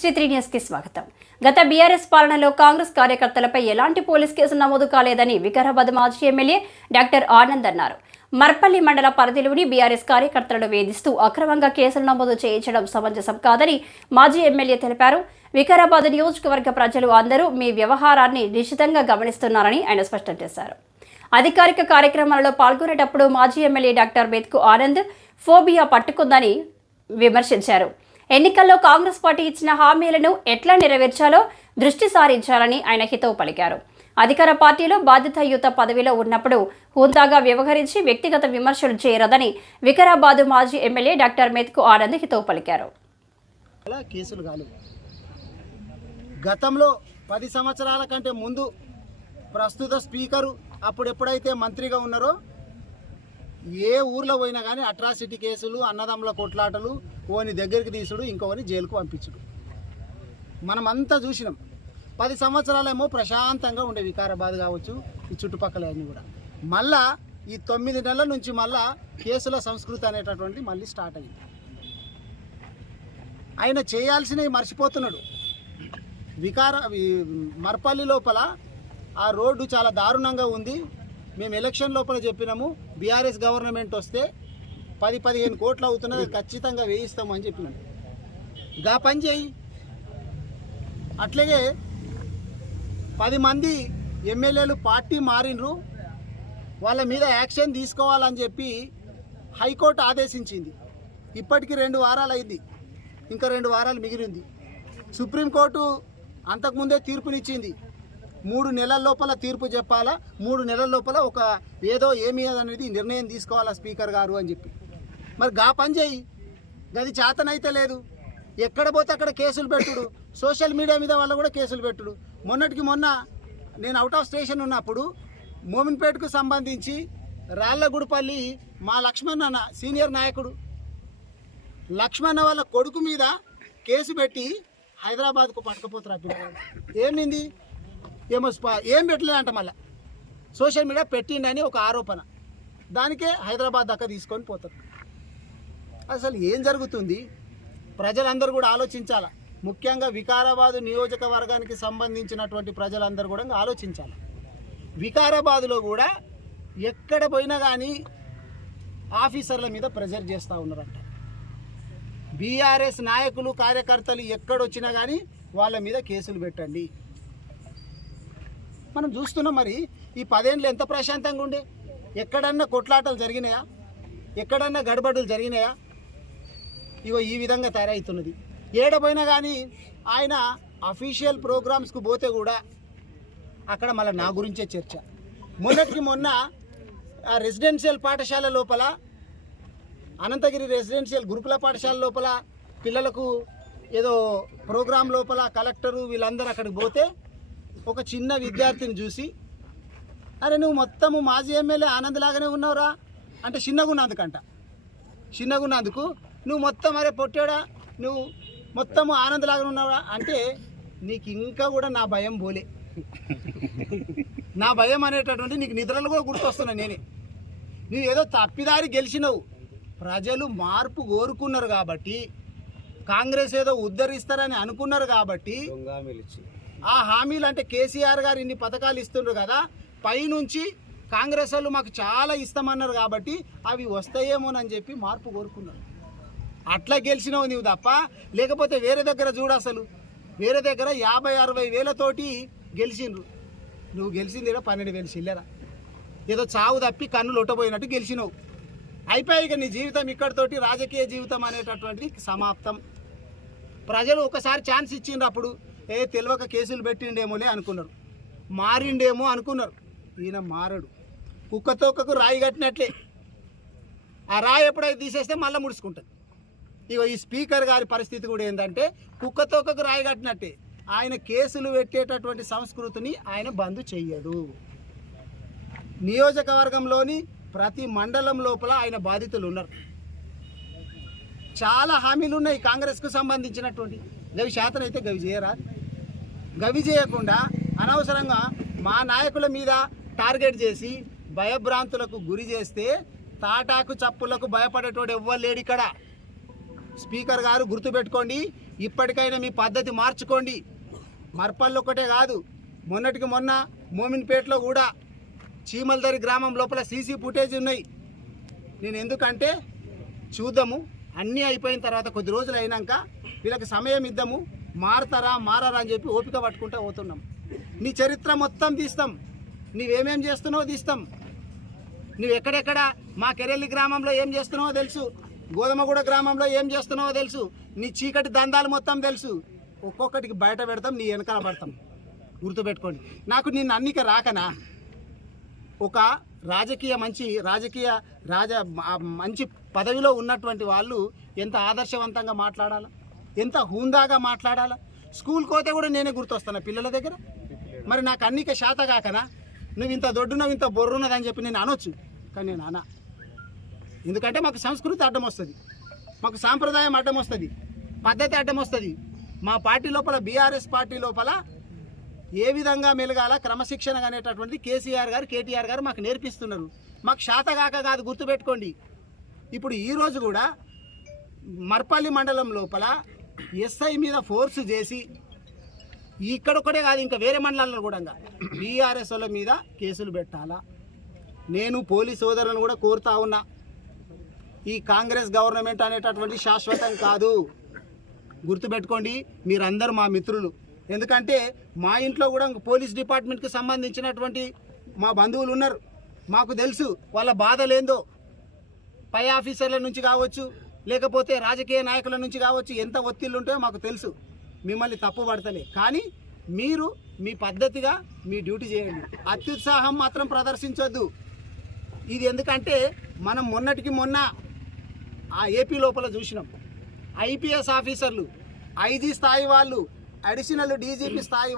Sixty three న్యూస్కి స్వాగతం. గత బీఆర్ఎస్ పాలనలో కాంగ్రెస్ కార్యకర్తలపై ఎలాంటి పోలీస్ కేసు నమోదు కాలేదని వికారాబాద్ మాజీ ఎమ్మెల్యే డాక్టర్ ఆనంద్ అన్నారు. మర్పల్లి మండల పరిధిలోని బీఆర్ఎస్ కార్యకర్తలను వేధిస్తూ అక్రమంగా కేసులు నమోదు చేయించడం సమంజసం కాదని మాజీ ఎమ్మెల్యే తెలిపారు. వికారాబాద్ నియోజకవర్గ ప్రజలు అందరూ మీ వ్యవహారాన్ని నిశితంగా గమనిస్తున్నారని ఆయన స్పష్టం చేశారు. అధికారిక కార్యక్రమాలలో పాల్గొనేటప్పుడు మాజీ MLA doctor Bethku Anand phobia పట్టుకుందని విమర్శించారు. ఎన్నికల్లో కాంగ్రెస్ పార్టీ ఇచ్చిన హామీలను ఎట్లా నెరవేర్చాలో దృష్టి సారించాలని ఆయన హితవు పలికారు. అధికార పార్టీలో బాధ్యతాయుత పదవిలో ఉన్నప్పుడు హుందాగా వ్యవహరించి వ్యక్తిగత విమర్శలు చేయరదని వికారాబాద్ మాజీ ఎమ్మెల్యే డాక్టర్ మెత్కు ఆనంద్ హితవు పలికారు. గతంలో పది సంవత్సరాల కంటే ముందు ప్రస్తుత స్పీకరు అప్పుడు ఎప్పుడైతే మంత్రిగా ఉన్నారో ఏ ఊర్లో పోయినా కానీ అట్రాసిటీ కేసులు అన్నదమ్ముల కొట్లాటలు ఓని దగ్గరికి తీసుడు ఇంకోని జైలుకు పంపించుడు. మనమంతా చూసినాం. పది సంవత్సరాలేమో ప్రశాంతంగా ఉండే వికారాబాద్ కావచ్చు ఈ చుట్టుపక్కల అన్నీ కూడా. మళ్ళా ఈ తొమ్మిది నెలల నుంచి మళ్ళా కేసుల సంస్కృతి అనేటటువంటిది మళ్ళీ స్టార్ట్ అయింది. ఆయన చేయాల్సినవి మర్చిపోతున్నాడు. వికార మర్పల్లి లోపల ఆ రోడ్డు చాలా దారుణంగా ఉంది. మేము ఎలక్షన్ లోపల చెప్పినాము బీఆర్ఎస్ గవర్నమెంట్ వస్తే పది పదిహేను కోట్లు అవుతున్నది ఖచ్చితంగా వేయిస్తాము అని గా పని చేయి. అట్లాగే పది మంది ఎమ్మెల్యేలు పార్టీ మారినరు వాళ్ళ మీద యాక్షన్ తీసుకోవాలని చెప్పి హైకోర్టు ఆదేశించింది. ఇప్పటికి రెండు వారాలు అయింది. ఇంకా రెండు వారాలు మిగిలింది. సుప్రీంకోర్టు అంతకుముందే తీర్పునిచ్చింది. మూడు నెలల లోపల తీర్పు చెప్పాలా? మూడు నెలల లోపల ఒక ఏదో ఏమి అనేది నిర్ణయం తీసుకోవాలా స్పీకర్ గారు అని చెప్పి. మరి గా పని చేయి. గది చేతనైతే లేదు. ఎక్కడ పోతే అక్కడ కేసులు పెట్టుడు. సోషల్ మీడియా మీద వాళ్ళు కూడా కేసులు పెట్టుడు. మొన్నటికి మొన్న నేను అవుట్ ఆఫ్ స్టేషన్ ఉన్నప్పుడు మోమిన్పేటకు సంబంధించి రాళ్ళగుడిపల్లి మా లక్ష్మణ్ అన్న సీనియర్ నాయకుడు. లక్ష్మణ వాళ్ళ కొడుకు మీద కేసు పెట్టి హైదరాబాద్కు పట్టుకుపోతారు ఆ ఏమింది? ఏమో స్పా- ఏం పెట్టలేదంట మళ్ళీ. సోషల్ మీడియా పెట్టిండని ఒక ఆరోపణ. దానికే హైదరాబాద్ దాకా తీసుకొని పోతారు. అసలు ఏం జరుగుతుంది? ప్రజలందరూ కూడా ఆలోచించాల? ముఖ్యంగా వికారాబాద్ నియోజకవర్గానికి సంబంధించినటువంటి ప్రజలందరూ కూడా ఆలోచించాలి? వికారాబాద్లో కూడా ఎక్కడ పోయినా కానీ ఆఫీసర్ల మీద ప్రెజర్ చేస్తూ ఉన్నారంట. బీఆర్ఎస్ నాయకులు కార్యకర్తలు ఎక్కడొచ్చినా కానీ వాళ్ళ మీద కేసులు పెట్టండి. మనం చూస్తున్నాం మరి ఈ పదేళ్ళు ఎంత ప్రశాంతంగా ఉండే? ఎక్కడన్నా కొట్లాటలు జరిగినాయా? ఎక్కడన్నా గడబడులు జరిగినాయా? ఇగో ఈ విధంగా తయారవుతున్నది ఏడపోయినా కానీ ఆయన అఫీషియల్ ప్రోగ్రామ్స్కు పోతే కూడా అక్కడ మళ్ళీ నా గురించే చర్చ. మొన్నటికి మొన్న రెసిడెన్షియల్ పాఠశాల లోపల అనంతగిరి రెసిడెన్షియల్ గురుకుల పాఠశాల లోపల పిల్లలకు ఏదో ప్రోగ్రాం లోపల కలెక్టరు వీళ్ళందరూ అక్కడికి పోతే ఒక చిన్న విద్యార్థిని చూసి అరే నువ్వు మొత్తము మాజీ ఎమ్మెల్యే ఆనంద్ లాగానే ఉన్నావురా. అంటే చిన్నగా ఉన్నందుకంట నువ్వు మొత్తం అరే పొట్టాడా? నువ్వు మొత్తము ఆనంద్ లాగానే ఉన్నావా అంటే నీకు ఇంకా కూడా నా భయం పోలే. నా భయం అనేటటువంటి నీకు నిద్రలు కూడా గుర్తొస్తున్నా నేనే. నువ్వు ఏదో తప్పిదారి గెలిచినవు. ప్రజలు మార్పు కోరుకున్నారు కాబట్టి కాంగ్రెస్ ఏదో ఉద్ధరిస్తారని అనుకున్నారు కాబట్టి ఆ హామీలు అంటే కేసీఆర్ గారు ఇన్ని పథకాలు ఇస్తుండ్రు కదా పైనుంచి కాంగ్రెస్ వాళ్ళు మాకు చాలా ఇస్తామన్నారు కాబట్టి అవి వస్తాయేమోనని చెప్పి మార్పు కోరుకున్నారు. అట్లా గెలిచినావు నీవు తప్ప లేకపోతే వేరే దగ్గర చూడు అసలు. వేరే దగ్గర యాభై అరవై వేలతోటి గెలిచిండ్రు. నువ్వు గెలిచింది పన్నెండు వేలు చిల్లరా. ఏదో చావు తప్పి కన్నులు లొట్టబోయినట్టు గెలిచినావు. అయిపోయి ఇక నీ జీవితం ఇక్కడితోటి రాజకీయ జీవితం అనేటటువంటిది సమాప్తం. ప్రజలు ఒకసారి ఛాన్స్ ఇచ్చిండ్రు అప్పుడు. ఏ తెలియక కేసులు పెట్టిండేమోలే అనుకున్నారు. మారిండేమో అనుకున్నారు. ఈయన మారడు. కుక్కతోకకు రాయి కట్టినట్లే. ఆ రాయి ఎప్పుడైతే తీసేస్తే మళ్ళీ ముడుచుకుంటుంది. ఇగో ఈ స్పీకర్ గారి పరిస్థితి కూడా ఏంటంటే కుక్క రాయగట్టినట్టే రాయి కట్టినట్టే. ఆయన కేసులు పెట్టేటటువంటి సంస్కృతిని ఆయన బంద్ చెయ్యడు. నియోజకవర్గంలోని ప్రతి మండలం లోపల ఆయన బాధితులు ఉన్నారు. చాలా హామీలు ఉన్నాయి కాంగ్రెస్కు సంబంధించినటువంటి. గవి శాతం అయితే గవి చేయరా? గవి చేయకుండా అనవసరంగా మా నాయకుల మీద టార్గెట్ చేసి భయభ్రాంతులకు గురి చేస్తే తాటాకు చప్పులకు భయపడేటోడు ఎవ్వలేడు ఇక్కడ. స్పీకర్ గారు గుర్తుపెట్టుకోండి ఇప్పటికైనా మీ పద్ధతి మార్చుకోండి. మర్పల్లి ఒకటే కాదు మొన్నటికి మొన్న మోమిన్పేటలో కూడా చీమల్దరి గ్రామం లోపల సీసీ ఫుటేజ్ ఉన్నాయి. నేను ఎందుకంటే చూద్దాము అన్నీ అయిపోయిన తర్వాత కొద్ది రోజులు అయినాక వీళ్ళకి సమయం ఇద్దాము మారతారా మారారా అని చెప్పి ఓపిక పట్టుకుంటూ పోతున్నాం. నీ చరిత్ర మొత్తం తీస్తాం నీవేమేం చేస్తున్నావో తీస్తాం. నువ్వు ఎక్కడెక్కడ మా కెరెల్లి గ్రామంలో ఏం చేస్తున్నావో తెలుసు. గోధుమగూడ గ్రామంలో ఏం చేస్తున్నావో తెలుసు. నీ చీకటి దందాలు మొత్తం తెలుసు. ఒక్కొక్కటికి బయట పెడతాం నీ వెనకాల పడతాం. గుర్తుపెట్టుకోండి. నాకు నిన్ను అన్నిక రాకనా? ఒక రాజకీయ మంచి రాజకీయ రాజ మంచి పదవిలో ఉన్నటువంటి వాళ్ళు ఎంత ఆదర్శవంతంగా మాట్లాడాలా? ఎంత హుందాగా మాట్లాడాలా? స్కూల్కి పోతే కూడా నేనే గుర్తొస్తాను పిల్లల దగ్గర? మరి నాకు అన్నిక శాత కాకనా? నువ్వు ఇంత దొడ్డున ఇంత బొర్రున్నదని చెప్పి నేను అనొచ్చు. కానీ నేను అనా. ఎందుకంటే మాకు సంస్కృతి అడ్డం వస్తుంది. మాకు సాంప్రదాయం అడ్డం వస్తుంది. పద్ధతి అడ్డం వస్తుంది. మా పార్టీ లోపల బీఆర్ఎస్ పార్టీ లోపల ఏ విధంగా మెలగాల క్రమశిక్షణ అనేటటువంటిది కేసీఆర్ గారు కేటీఆర్ గారు మాకు నేర్పిస్తున్నారు. మాకు శాతగాక కాదు గుర్తుపెట్టుకోండి. ఇప్పుడు ఈరోజు కూడా మర్పల్లి మండలం లోపల ఎస్ఐ మీద ఫోర్సు చేసి ఇక్కడ కాదు ఇంకా వేరే మండలాల్లో కూడా బీఆర్ఎస్ వాళ్ళ మీద కేసులు పెట్టాలా? నేను పోలీస్ సోదరులను కూడా కోరుతా ఉన్నా. ఈ కాంగ్రెస్ గవర్నమెంట్ అనేటటువంటి శాశ్వతం కాదు. గుర్తుపెట్టుకోండి మీరందరూ మా మిత్రులు. ఎందుకంటే మా ఇంట్లో కూడా పోలీస్ డిపార్ట్మెంట్కి సంబంధించినటువంటి మా బంధువులు ఉన్నారు. మాకు తెలుసు వాళ్ళ బాధలేందో. పై ఆఫీసర్ల నుంచి కావచ్చు లేకపోతే రాజకీయ నాయకుల నుంచి కావచ్చు ఎంత ఒత్తిళ్ళు ఉంటాయో మాకు తెలుసు. మిమ్మల్ని తప్పు పడతలే. కానీ మీరు మీ పద్ధతిగా మీ డ్యూటీ చేయండి. అత్యుత్సాహం మాత్రం ప్రదర్శించొద్దు. ఇది ఎందుకంటే మనం మొన్నటికి మొన్న ఆ ఏపీ లోపల చూసినాం. ఐపీఎస్ ఆఫీసర్లు ఐజీ స్థాయి వాళ్ళు అడిషనల్ డీజీపీ స్థాయి